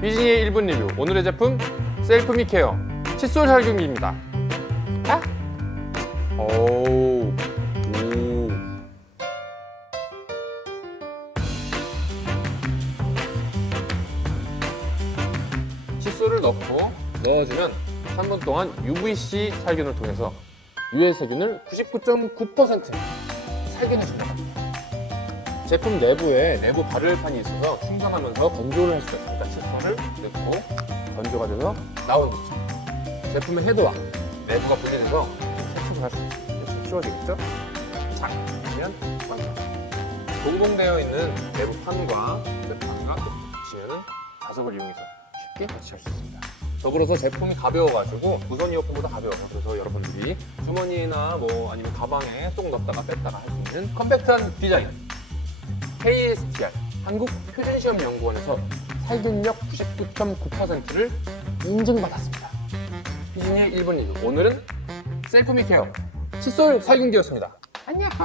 비즈니의 1분 리뷰 오늘의 제품 셀프 미 케어 칫솔 살균기입니다 아? 오. 오. 칫솔을 넣고 넣어주면 3분 동안 UVC 살균을 통해서 유해 세균을 99.9% 살균해준다고 합니다. 제품 내부에 내부 발열판이 있어서 충전하면서 건조를 할 수가 있습니다. 칫솔을 넣고 건조가 돼서 나오는 거죠. 제품의 헤드와 내부가 분리돼서 세척을 할수 있어요. 좀 쉬워지겠죠? 자, 그러면 완성. 동봉되어 있는 내부 판과 내판과 붙이면 자석을 이용해서 쉽게 배치할 수 있습니다. 더불어서 제품이 가벼워가지고 무선 이어폰보다 가벼워서 그래서 여러분들이 주머니나 뭐 아니면 가방에 쏙 넣었다가 뺐다가 할 수 있는 컴팩트한 디자인 KSTR 한국표준시험연구원에서 살균력 99.9%를 인증받았습니다. 피디니의 1분 리뷰 오늘은 셀프미 케어 칫솔 살균기였습니다. 안녕.